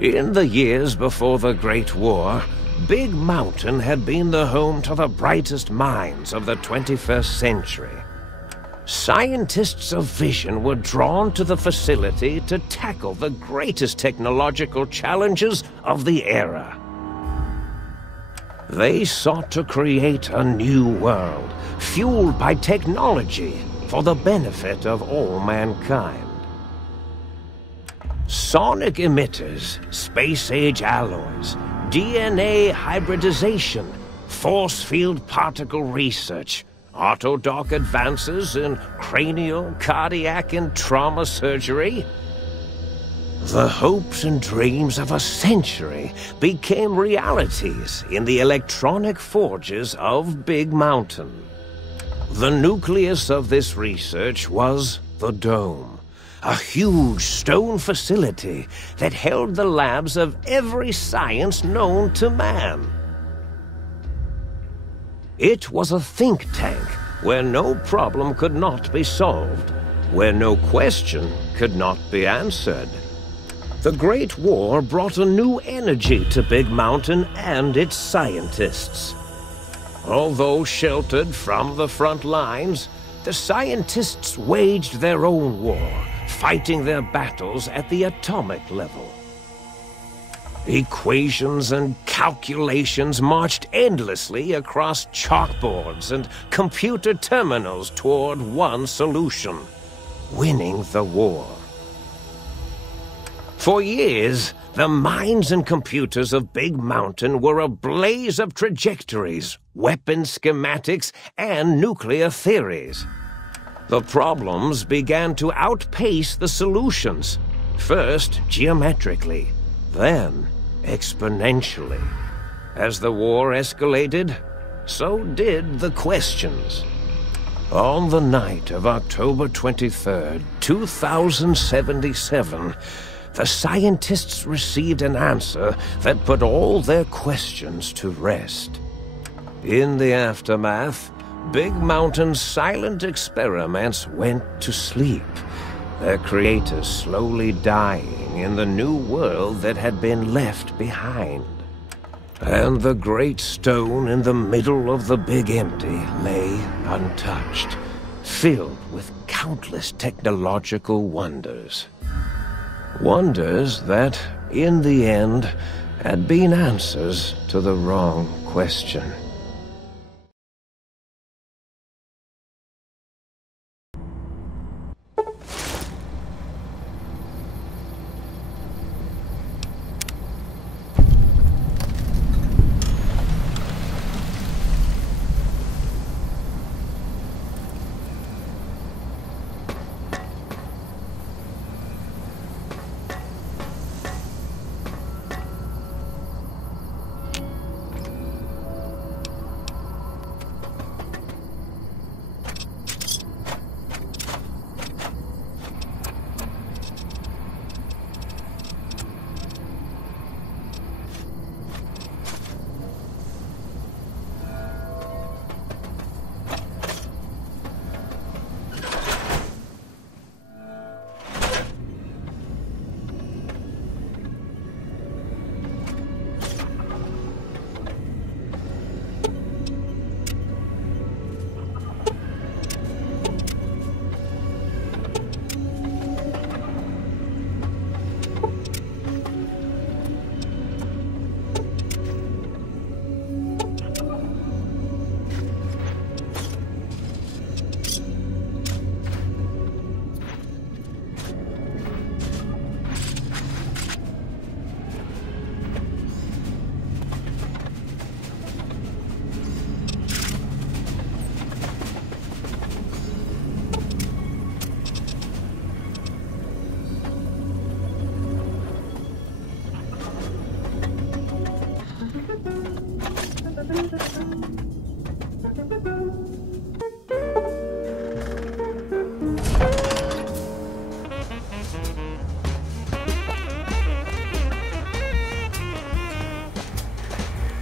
In the years before the Great War, Big Mountain had been the home to the brightest minds of the 21st century. Scientists of vision were drawn to the facility to tackle the greatest technological challenges of the era. They sought to create a new world, fueled by technology for the benefit of all mankind. Sonic emitters, space-age alloys, DNA hybridization, force field particle research, autodoc advances in cranial, cardiac, and trauma surgery. The hopes and dreams of a century became realities in the electronic forges of Big Mountain. The nucleus of this research was the Dome, a huge stone facility that held the labs of every science known to man. It was a think tank where no problem could not be solved, where no question could not be answered. The Great War brought a new energy to Big Mountain and its scientists. Although sheltered from the front lines, the scientists waged their own war, fighting their battles at the atomic level. Equations and calculations marched endlessly across chalkboards and computer terminals toward one solution: winning the war. For years, the minds and computers of Big Mountain were a blaze of trajectories, weapon schematics, and nuclear theories. The problems began to outpace the solutions, first geometrically, then exponentially. As the war escalated, so did the questions. On the night of October 23rd, 2077, the scientists received an answer that put all their questions to rest. In the aftermath, Big Mountain's silent experiments went to sleep, their creators slowly dying in the new world that had been left behind. And the great stone in the middle of the Big Empty lay untouched, filled with countless technological wonders. Wonders that, in the end, had been answers to the wrong question.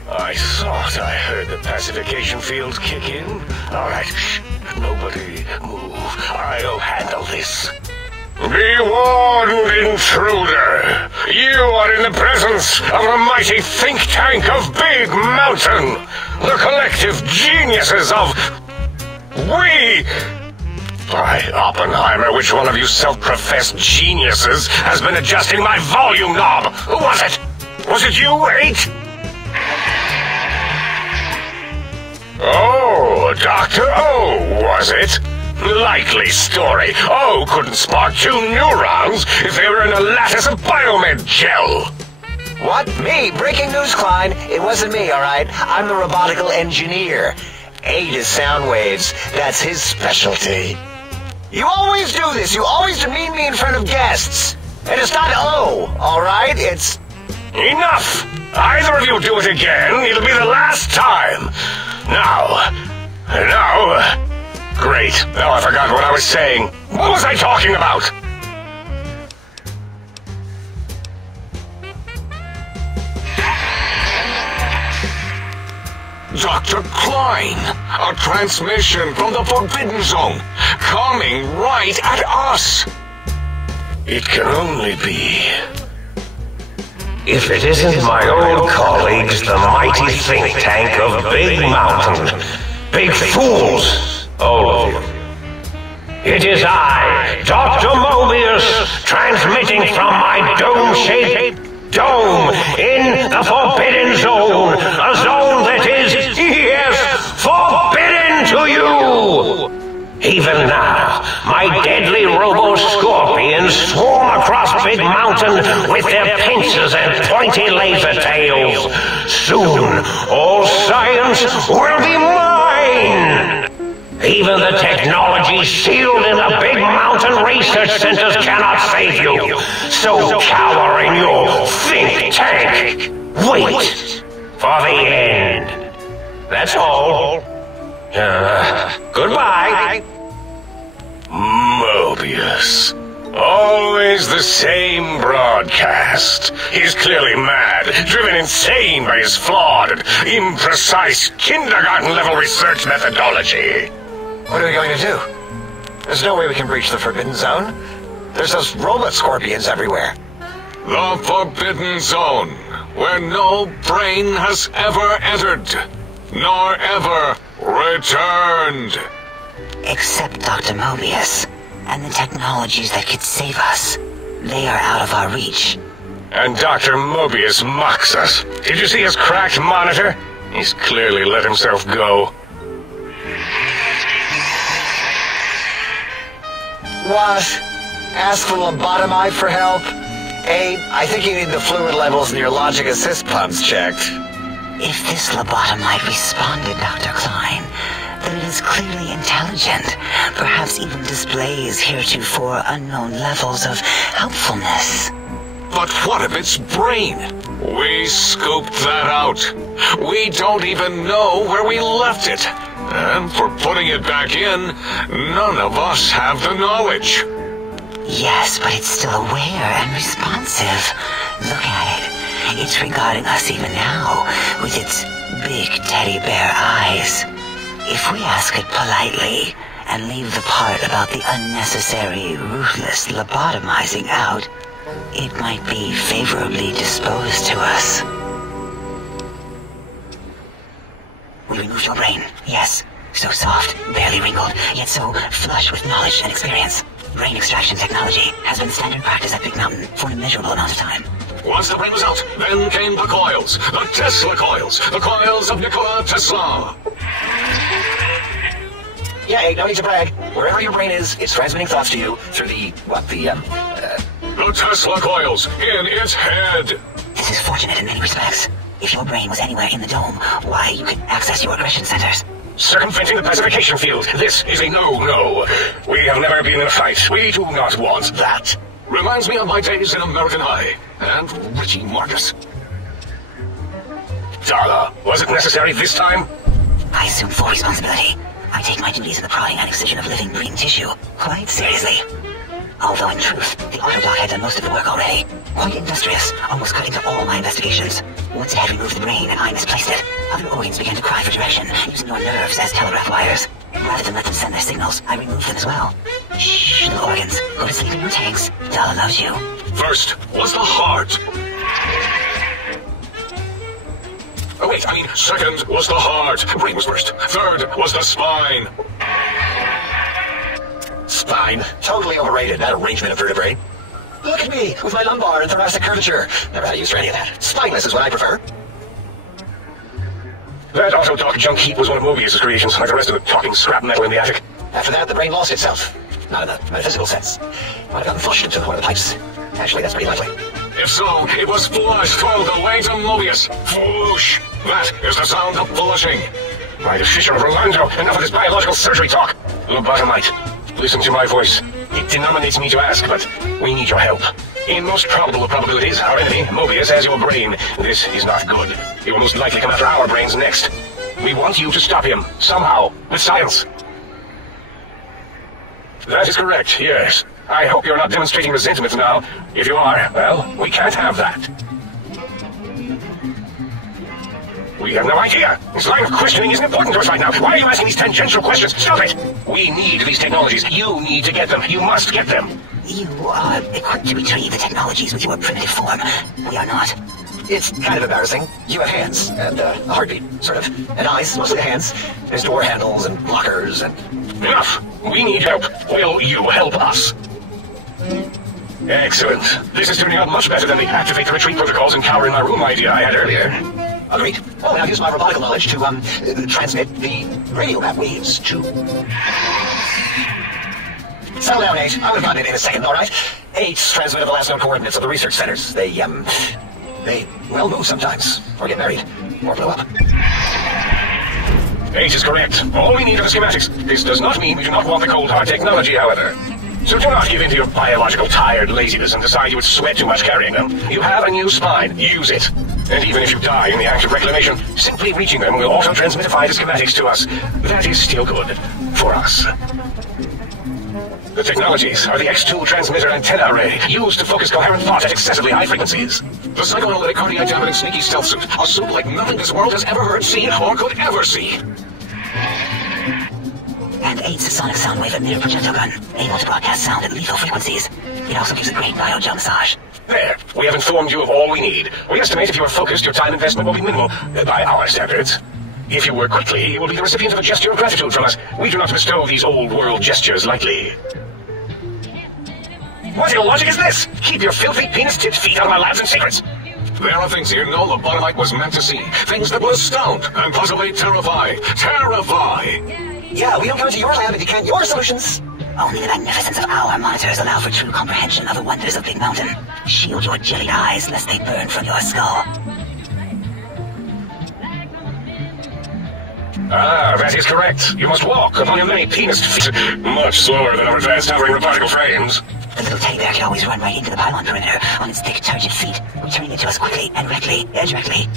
I thought I heard the pacification fields kick in. All right, shh. Nobody move. I'll handle this. Be warned, intruder. You are in the presence of the mighty think tank of Big Mountain. The collective geniuses of... We... By Oppenheimer, which one of you self-professed geniuses has been adjusting my volume knob? Who was it? Was it you, 8? Oh, Dr. O, was it? Likely story. O couldn't spark 2 neurons if they were in a lattice of biomed gel. What? Me? Breaking news, Klein. It wasn't me, alright? I'm the robotical engineer. 8 is sound waves. That's his specialty. You always do this. You always demean me in front of guests. And it's not O, alright? It's... Enough! Either of you do it again, it'll be the last time. Now... Great. Now I forgot what I was saying. What was I talking about? Dr. Klein, a transmission from the Forbidden Zone, coming right at us. It can only be... If it isn't my old colleagues, the mighty think tank of Big Mountain. Big fools, all of you. It is I, Dr. Mobius, transmitting from my dome-shaped dome in the Forbidden Zone. A zone that is, yes, forbidden to you! Even now, my deadly robo-scorpions swarm across Big Mountain with their pincers and pointy laser tails. Soon, all science will be mine! Even the technology sealed in the Big Mountain research centers cannot save you. So cower in your think tank. Wait for the end. That's all. Goodbye. Mobius. Always the same broadcast. He's clearly mad, driven insane by his flawed and imprecise kindergarten-level research methodology. What are we going to do? There's no way we can breach the Forbidden Zone. There's those robot scorpions everywhere. The Forbidden Zone, where no brain has ever entered, nor ever returned. Except Dr. Mobius, and the technologies that could save us. They are out of our reach. And Dr. Mobius mocks us. Did you see his cracked monitor? He's clearly let himself go. What? Ask the lobotomite for help? 8, I think you need the fluid levels in your logic assist pumps checked. If this lobotomite responded, Dr. Klein, then it is clearly intelligent, perhaps even displays heretofore unknown levels of helpfulness. But what of its brain? We scooped that out. We don't even know where we left it. And for putting it back in, none of us have the knowledge. Yes, but it's still aware and responsive. Look at it. It's regarding us even now, with its big teddy bear eyes. If we ask it politely, and leave the part about the unnecessary, ruthless lobotomizing out, it might be favorably disposed to us. We removed your brain, yes. So soft, barely wrinkled, yet so flush with knowledge and experience. Brain extraction technology has been standard practice at Big Mountain for an immeasurable amount of time. Once the brain was out, then came the coils. The Tesla coils. The coils of Nikola Tesla. Yeah, 8, no need to brag. Wherever your brain is, it's transmitting thoughts to you through the The Tesla coils in its head. This is fortunate in many respects. If your brain was anywhere in the dome, why, you could access your aggression centers. Circumventing the pacification field. This is a no-no. We have never been in a fight. We do not want that. Reminds me of my days in American High and Richie Marcus. Darla, was it necessary this time? I assume full responsibility. I take my duties in the prodding and excision of living, breathing tissue quite seriously. Although in truth, the Autodoc had done most of the work already. Quite industrious, almost cut into all my investigations. Once it had removed the brain and I misplaced it, other organs began to cry for direction, using your nerves as telegraph wires. Rather than let them send their signals, I removed them as well. Shh, the organs. Go to sleep in your tanks. Dala loves you. First was the heart. Oh, wait, second was the heart. Brain was first. Third was the spine. Spine. Totally overrated, that arrangement of vertebrae. Look at me, with my lumbar and thoracic curvature. Never had use for any of that. Spineless is what I prefer. That auto-dock junk heap was one of Mobius's creations, like the rest of the talking scrap metal in the attic. After that, the brain lost itself. Not in the metaphysical sense. Might have gotten flushed into one of the pipes. Actually, that's pretty likely. If so, it was flushed all the way to Mobius. Floosh. That is the sound of flushing. My Fisher of Rolando, enough of this biological surgery talk. Lobotomite, listen to my voice. It denominates me to ask, but we need your help. In most probable of probabilities, our enemy, Mobius, has your brain. This is not good. He will most likely come after our brains next. We want you to stop him, somehow, with science. That is correct, yes. I hope you're not demonstrating resentment now. If you are, well, we can't have that. We have no idea. This line of questioning isn't important to us right now. Why are you asking these tangential questions? Stop it! We need these technologies. You need to get them. You must get them. You are equipped to retrieve the technologies with your primitive form. We are not. It's kind of embarrassing. You have hands, and a heartbeat, sort of. And eyes, mostly the hands. There's door handles and lockers and... Enough! We need help. Will you help us? Excellent. This is turning out much better than the activate the retreat protocols and cower in my room idea I had earlier. Agreed. Oh, and I've used my robotical knowledge to, transmit the radio map waves to... Settle down, 8. I would have gotten it in a second, all right? 8's transmitted the last known coordinates of the research centers. They, well, move sometimes. Or get buried. Or blow up. 8 is correct. All we need are the schematics. This does not mean we do not want the cold hard technology, however. So do not give in to your biological tired laziness and decide you would sweat too much carrying them. You have a new spine. Use it. And even if you die in the act of reclamation, simply reaching them will auto-transmitify the schematics to us. That is still good. For us. The technologies are the X2 transmitter antenna array, used to focus coherent thought at excessively high frequencies. The psychoanalytic cardiac damaging sneaky stealth suit. A suit like nothing this world has ever heard, seen, or could ever see. And 8's sonic sound wave emitter projectile gun, able to broadcast sound at lethal frequencies. It also gives a great bio-gel massage. There. We have informed you of all we need. We estimate if you are focused, your time investment will be minimal, by our standards. If you work quickly, you will be the recipient of a gesture of gratitude from us. We do not bestow these old-world gestures lightly. What illogic is this? Keep your filthy, penis-tipped feet out of our labs and secrets. There are things here no lobotomite was meant to see. Things that will astound and possibly terrify. Terrify! Yeah, we don't come to your lab and decant your solutions. Only the magnificence of our monitors allow for true comprehension of the wonders of Big Mountain. Shield your jellied eyes lest they burn from your skull. Ah, that is correct. You must walk upon your many penis feet. Much slower than our advanced hovering robotical frames. The little teddy bear can always run right into the pylon perimeter on its thick, turgid feet, returning it to us quickly and directly.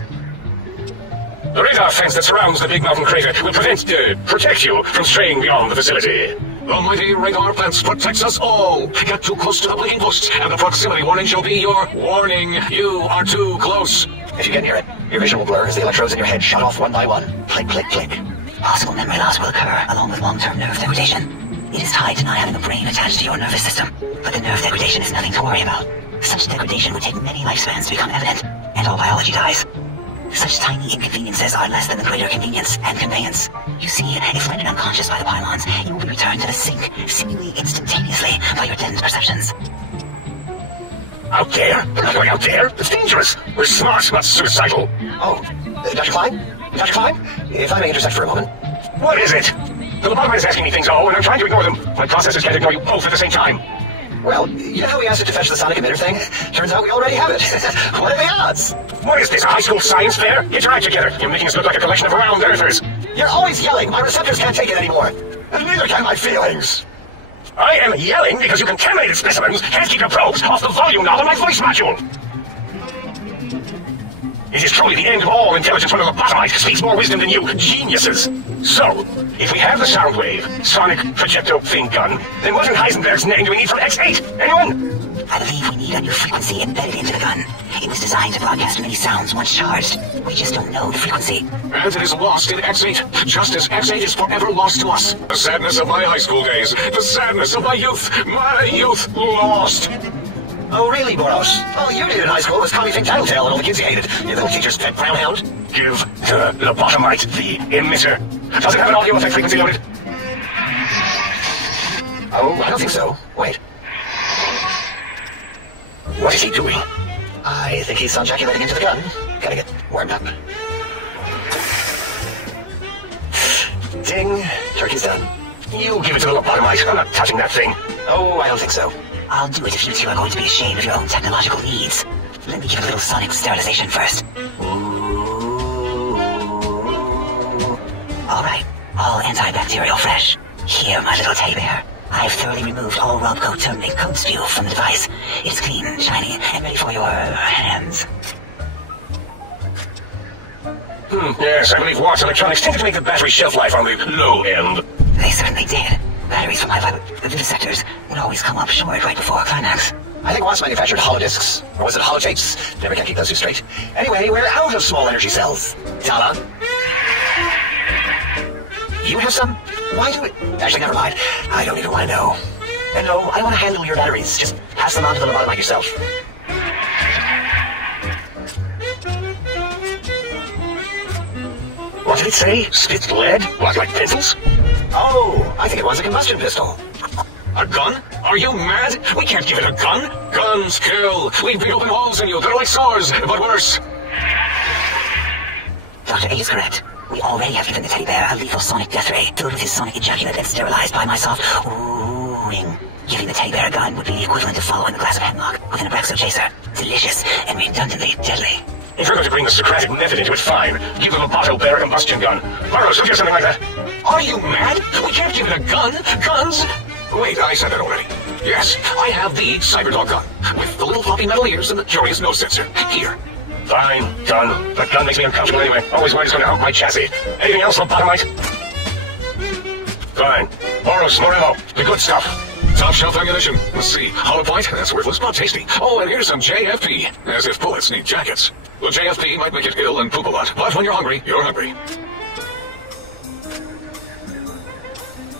The radar fence that surrounds the Big Mountain crater will protect you from straying beyond the facility. The mighty radar fence protects us all. Get too close to the blinking posts, and the proximity warning shall be your warning. You are too close. If you get near it, your vision will blur as the electrodes in your head shut off one by one. Click, click, click. Possible memory loss will occur, along with long-term nerve degradation. It is tied to not having a brain attached to your nervous system, but the nerve degradation is nothing to worry about. Such degradation would take many lifespans to become evident, and all biology dies. Such tiny inconveniences are less than the greater convenience and conveyance. You see, if rendered unconscious by the pylons, you will be returned to the sink, seemingly instantaneously by your dense perceptions. Out there? We're not going out there. It's dangerous. We're smart, not suicidal. Oh, Dr. Klein? Dr. Klein? If I may intersect for a moment. What is it? The lobotomite is asking me things, and I'm trying to ignore them. My processors can't ignore you both at the same time. Well, you know how we asked it to fetch the sonic emitter thing? Turns out we already have it. What are the odds? What is this, a high school science fair? Get your act together. You're making us look like a collection of round earthers. You're always yelling. My receptors can't take it anymore. And neither can my feelings. I am yelling because you contaminated specimens can't keep your probes off the volume knob on my voice module. It is truly the end of all intelligence when the lobotomite speaks more wisdom than you geniuses. So, if we have the sound wave, sonic projectile thing gun, then what in Heisenberg's name do we need from X8? Anyone? I believe we need a new frequency embedded into the gun. It was designed to broadcast many sounds once charged. We just don't know the frequency. And it is lost in X8, just as X8 is forever lost to us. The sadness of my high school days, the sadness of my youth lost. Oh, really, Boros? All you did in high school was call me Fink Tattletale and all the kids you hated. Your little teacher's pet brown hound. Give the lobotomite the emitter. Does it have an audio effect frequency loaded? Oh, I don't think so. Wait. What is he doing? I think he's ejaculating into the gun. Gotta get warmed up. Ding. Turkey's done. You give it to the lobotomite. I'm not touching that thing. Oh, I don't think so. I'll do it if you two are going to be ashamed of your own technological needs. Let me give a little sonic sterilization first. Alright, all antibacterial fresh. Here, my little teddy bear. I've thoroughly removed all Robco terminate code spew from the device. It's clean, shiny, and ready for your hands. Yes, I believe Watts Electronics tended to make the battery shelf life on the low end. They certainly did. Batteries from my vivisectors would always come up short right before climax. I think Watts manufactured holodiscs. Or was it holotapes? Never can keep those two straight. Anyway, we're out of small energy cells. Tala? You have some? Why do it? Actually, never mind. I don't even want to know. And no, I want to handle your batteries. Just pass them on to the lobotomite yourself. What did it say? Spit lead? What, like pencils? Oh, I think it was a combustion pistol. A gun? Are you mad? We can't give it a gun. Guns kill. Leave big open holes in you. They're like sores, but worse. Dr. A is correct. We already have given the teddy bear a lethal sonic death ray, filled with his sonic ejaculate and sterilized by my soft oohing. Giving the teddy bear a gun would be the equivalent of following a glass of hemlock with an Abraxo chaser. Delicious and redundantly deadly. If you're going to bring the Socratic method into it, fine. Give the loboto bear a combustion gun. Burroughs, don't you have something like that? Are you mad? We can't give it a gun. Guns? Wait, I said that already. Yes, I have the Cyberdog gun, with the little floppy metal ears and the curious nose sensor. Here. Fine, gun. That gun makes me uncomfortable anyway. Always worried it's going to help my chassis. Anything else, lobotomite? Fine. Boros, Morello, the good stuff. Top shelf ammunition. Let's see. Hollow point? That's worthless, but tasty. Oh, and here's some JFP. As if bullets need jackets. The JFP might make it ill and poop a lot, but when you're hungry, you're hungry.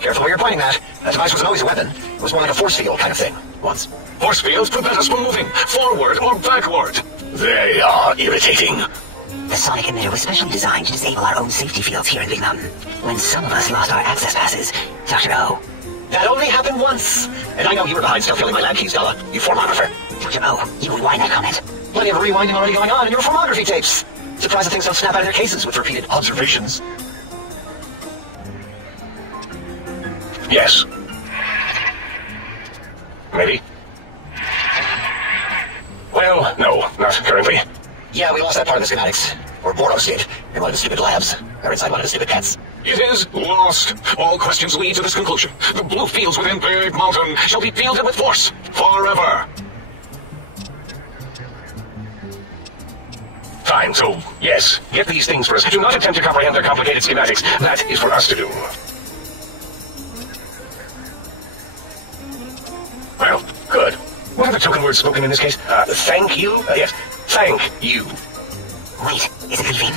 Careful where you're pointing that. That device wasn't always a weapon. It was more like a force field kind of thing. Once. Force fields prevent us from moving, forward or backward. They are irritating. The sonic emitter was specially designed to disable our own safety fields here in Big Mountain. When some of us lost our access passes, Dr. O. That only happened once. And I know you were behind still filling my lab keys, Della. You formographer. Dr. O, you rewind that comment. Plenty of rewinding already going on in your formography tapes. Surprised that things don't snap out of their cases with repeated observations. Yes. Maybe. Well, no, not currently. Yeah, we lost that part of the schematics. Or Boros did, in one of the stupid labs. Or inside one of the stupid pets. It is lost. All questions lead to this conclusion. The blue fields within Big Mountain shall be fielded with force forever. Fine, so, yes, get these things for us. Do not attempt to comprehend their complicated schematics. That is for us to do. Well, good. What are the token words spoken in this case? Thank you? Yes, thank you. Wait, is it leaving?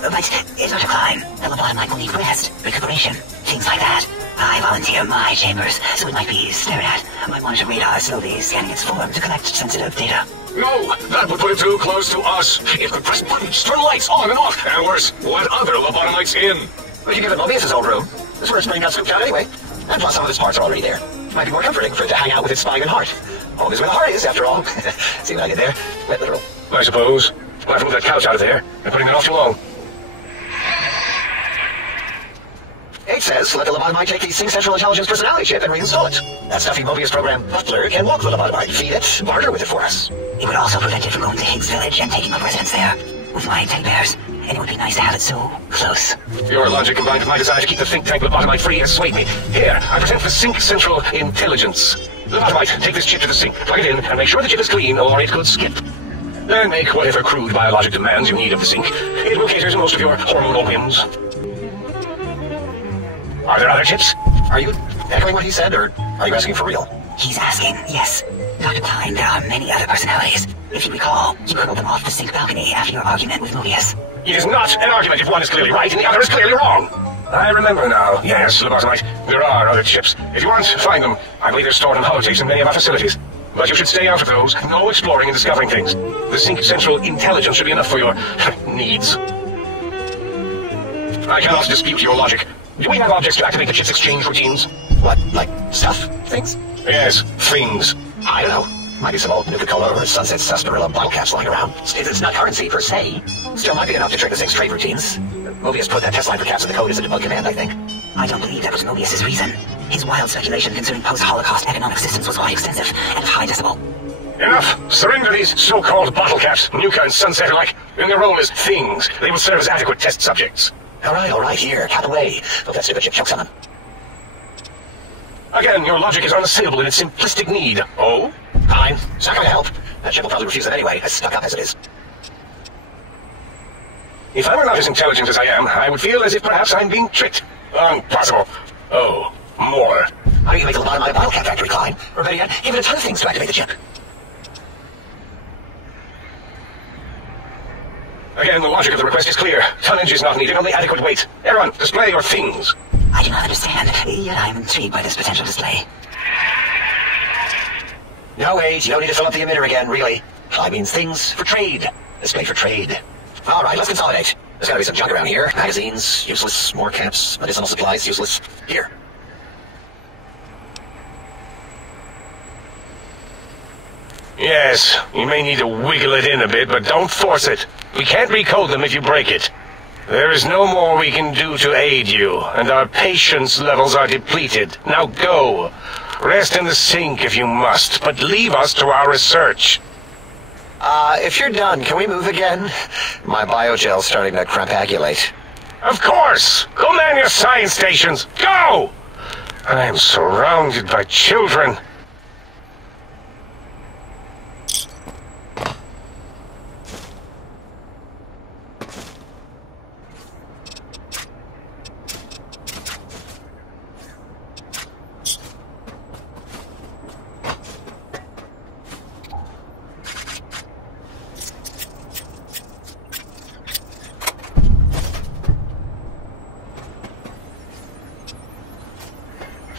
But, Dr. Klein, the lobotomite will need rest, recuperation, things like that. I volunteer my chambers, so it might be stared at. My monitor radar slowly scanning its form to collect sensitive data. No, that would put it too close to us. It could press buttons, turn lights on and off, and worse, let other lobotomites in. We can give it Mobius' old room. This where its brain got scooped out anyway. And plus some of its parts are already there. It might be more comforting for it to hang out with its spine and heart. Home is where the heart is, after all. See what I did there? Wet literal. I suppose. We'll have to move that couch out of there. They're putting it off too long. 8 says, let the lobotomite take the Sync Central Intelligence personality chip and reinstall it. That stuffy Mobius program Butler can walk the lobotomite, feed it, barter with it for us. It would also prevent it from going to Higgs Village and taking up residence there. With my teddy bears, and it would be nice to have it so close. Your logic combined with my desire to keep the think tank lobotomite free has swayed me. Here, I present the Sync Central Intelligence. Lobotomite, take this chip to the sink, plug it in, and make sure the chip is clean, or it could skip. And make whatever crude biologic demands you need of the sink. It will cater to most of your hormonal whims. Are there other chips? Are you echoing what he said, or are you asking for real? He's asking, yes. Dr. Klein, there are many other personalities. If you recall, you hurled them off the sink balcony after your argument with Mobius. It is not an argument if one is clearly right and the other is clearly wrong. I remember now. Yes, Lobotomite. There are other chips. If you want, find them. I believe they're stored in holotapes in many of our facilities. But you should stay out of those. No exploring and discovering things. The Sync Central Intelligence should be enough for your needs. I cannot dispute your logic. Do we have objects to activate the chip's exchange routines? What, like stuff? Things? Yes, things. I don't know. Might be some old Nuka-Cola or Sunset Sarsaparilla bottle caps lying around. It's not currency per se. Still might be enough to trigger the Sync's trade routines. Mobius put that test line for caps in the code as a debug command, I think. I don't believe that was Mobius' reason. His wild speculation concerning post-Holocaust economic systems was quite extensive and of high decibel. Enough! Surrender these so-called bottle caps. Nuka and Sunset are like, in their role as things. They will serve as adequate test subjects. All right, here, cap away. Hope that stupid chip chokes on them. Again, your logic is unassailable in its simplistic need. Oh? Fine. It's not gonna help. That chip will probably refuse it anyway, as stuck up as it is. If I were not as intelligent as I am, I would feel as if perhaps I'm being tricked. Impossible. Oh, more. How do you make a lobotomite bottle cap factory, Klein? Or better yet, give it a ton of things to activate the chip. Again, the logic of the request is clear. Tonnage is not needed, only adequate weight. Everyone, display your things. I do not understand, yet I am intrigued by this potential display. No, wait, you don't need to fill up the emitter again, really. Fly means things for trade. Display for trade. All right, let's consolidate. There's gotta be some junk around here. Magazines, useless. More caps. Medicinal supplies, useless. Here. Yes, you may need to wiggle it in a bit, but don't force it. We can't recode them if you break it. There is no more we can do to aid you, and our patience levels are depleted. Now go. Rest in the sink if you must, but leave us to our research. If you're done, can we move again? My biogel's starting to crampagulate. Of course! Go man your science stations! Go! I am surrounded by children.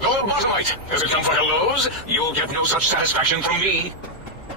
Lobotomite, has it come for hellos? You'll get no such satisfaction from me.